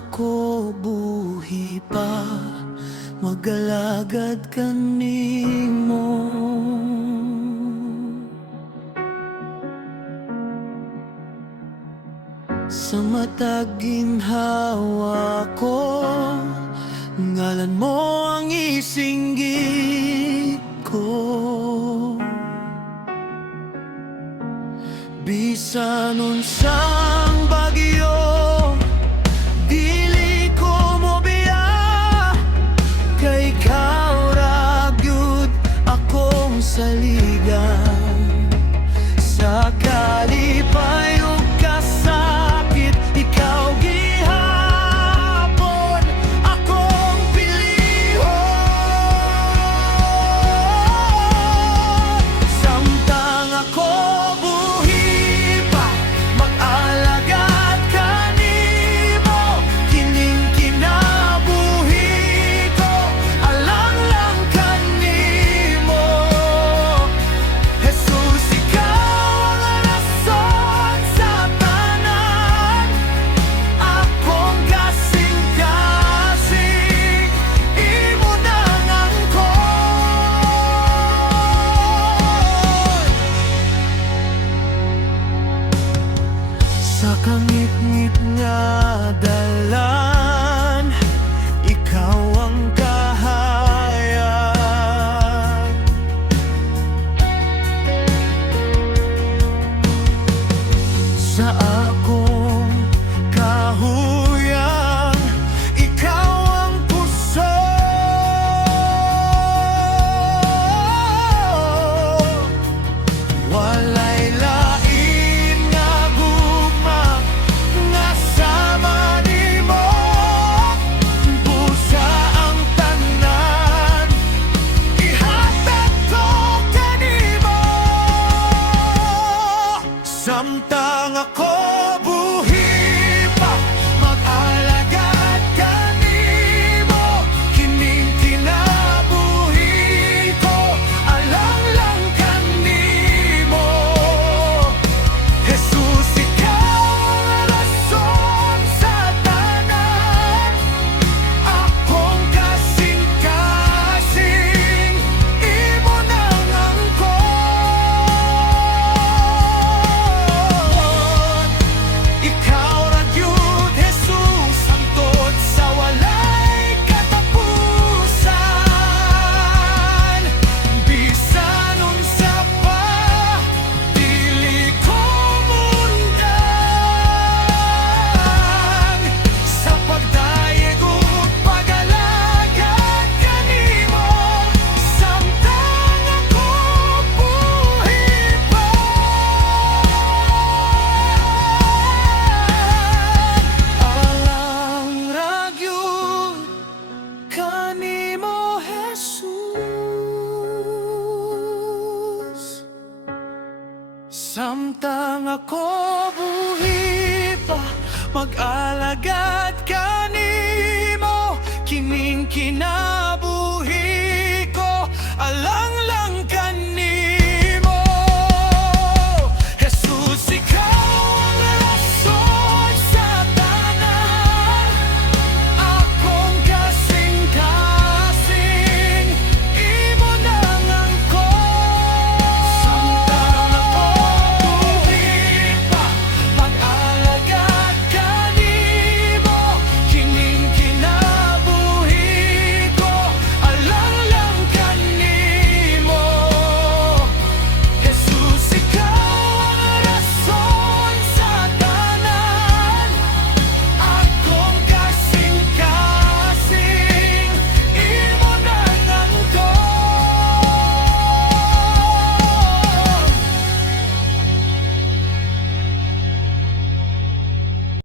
ako buhi pa, mag-alagad kanimo. Sa matag ginhawa ko, ngalan mo ang isinggit ko. Bisan unsang bagyo, dili ko mobiya, kay ikaw ra gyud akong saligan. Sa kalipay ug kasakit, ikaw gihapon akong pilihon. Samtang ako buhi pa, mag-alagad kanimo. Kining kinabuhi ko, alang lang kanimo. Jesus, ikaw ang rason sa tanan, akong kasing-kasing, imo nang angkon. Sa kangit-ngit nga dalan, ikaw ang kahayag. Sa akong kahuyang, ikaw ang puso. Walay lain nga gugma nga sama nimo. Busa ang tanan, ihatag ko kanimo. Samtang ako buhi pa, mag-alagad kanimo. Kining kinabuhi ko, alang lang kanimo. Jesus, ikaw ang rason sa tanan, akong kasing-kasing, imo nang angkon. Ikaw ra gyud, Jesus, ang tod sa walay katapusan. Bisan unsa pa, dili ko mundan. Sa pagdayeg ug pag-alagad kanimo, samtang ako buhi pa. Alang ra gyud kanimo, Jesus. Samtang ako buhi pa, mag-alagad kanimo.